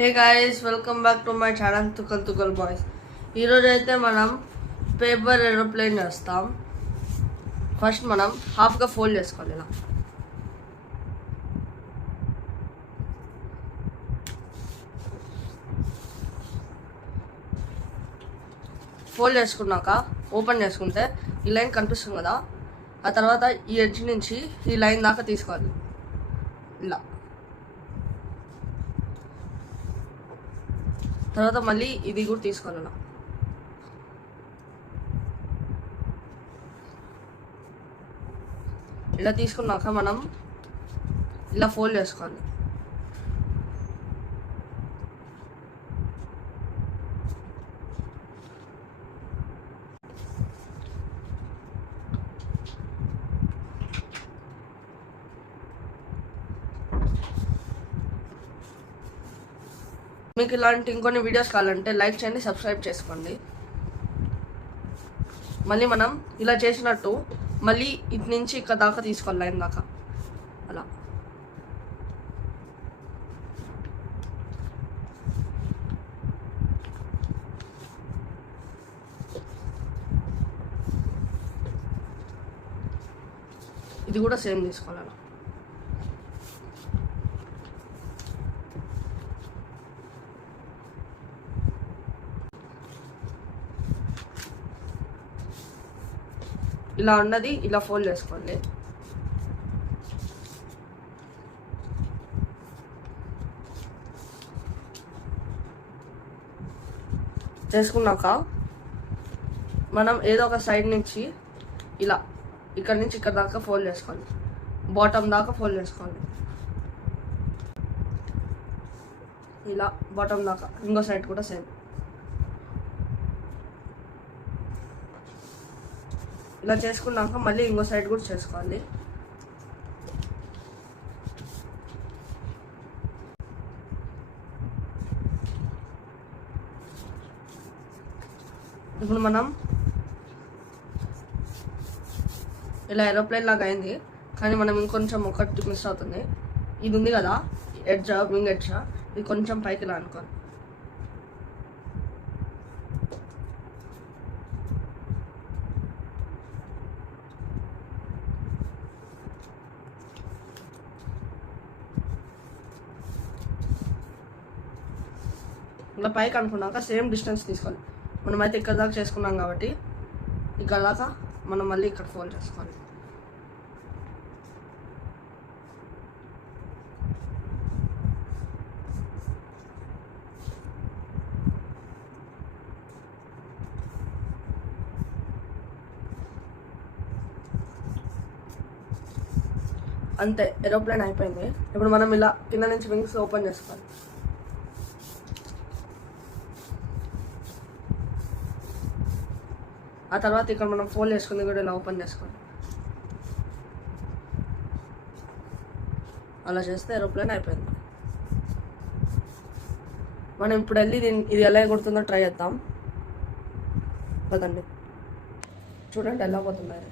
Hey guys, welcome back to my channel Tukal Tukal boys. ఈరోజు అయితే మనం పేపర్ ఏరోప్లేన్ చేస్తాం. ఫస్ట్ మనం హాఫ్గా ఫోల్డ్ చేసుకోవాలి. ఇలా ఫోల్డ్ చేసుకున్నాక ఓపెన్ చేసుకుంటే ఈ లైన్ కనిపిస్తుంది కదా, ఆ తర్వాత ఈ ఎడ్జ్ నుంచి ఈ లైన్ దాకా తీసుకోవాలి. ఇలా తర్వాత మళ్ళీ ఇది కూడా తీసుకోవాలి. ఇలా తీసుకున్నాక మనం ఇలా ఫోల్డ్ చేసుకోవాలి. మీకు ఇలాంటి ఇంకొన్ని వీడియోస్ కావాలంటే లైక్ చేయండి, సబ్స్క్రైబ్ చేసుకోండి. మళ్ళీ మనం ఇలా చేసినట్టు మళ్ళీ ఇటు నుంచి ఇక్కడ దాకా తీసుకోవాలి, లైన్ దాకా. అలా ఇది కూడా సేమ్ తీసుకోవాలి. అలా ఇలా ఉన్నది ఇలా ఫోల్డ్ చేసుకోండి. చేసుకున్నాక మనం ఏదో ఒక సైడ్ నుంచి ఇలా ఇక్కడ నుంచి ఇక్కడ దాకా ఫోల్డ్ చేసుకోవాలి, బాటమ్ దాకా ఫోల్డ్ చేసుకోవాలి. ఇలా బాటమ్ దాకా, ఇంకో సైడ్ కూడా సేమ్. ఇలా చేసుకున్నాక మళ్ళీ ఇంకో సైడ్ కూడా చేసుకోవాలి. ఇప్పుడు మనం ఇలా ఏరోప్లేన్ లాగా అయింది, కానీ మనం ఇంకొంచెం ఒకటి మిస్ అవుతుంది. ఇది ఉంది కదా ఎడ్జ్, వింగ్ ఎడ్జ్, ఇది కొంచెం పైకి ఇలా అనుకోవాలి. ఇలా పైకి అనుకున్నాక సేమ్ డిస్టెన్స్ తీసుకోవాలి. మనమైతే ఇక్కడ దాకా చేసుకున్నాం కాబట్టి ఇక్కడ దాకా మనం మళ్ళీ ఇక్కడ ఫోల్డ్ చేసుకోవాలి. అంతే, ఏరోప్లేన్ అయిపోయింది. ఇప్పుడు మనం ఇలా కింద నుంచి వింగ్స్ ఓపెన్ చేసుకోవాలి. ఆ తర్వాత ఇక్కడ మనం ఫోల్డ్ చేసుకుంది కూడా ఇలా ఓపెన్ చేసుకోండి. అలా చేస్తే ఏరోప్లేన్ అయిపోయింది. మనం ఇప్పుడు వెళ్ళి ఇది ఎలా ఎగురుతుందో ట్రై చేద్దాం. పదండి, చూడండి ఎలా పోతున్నాయి.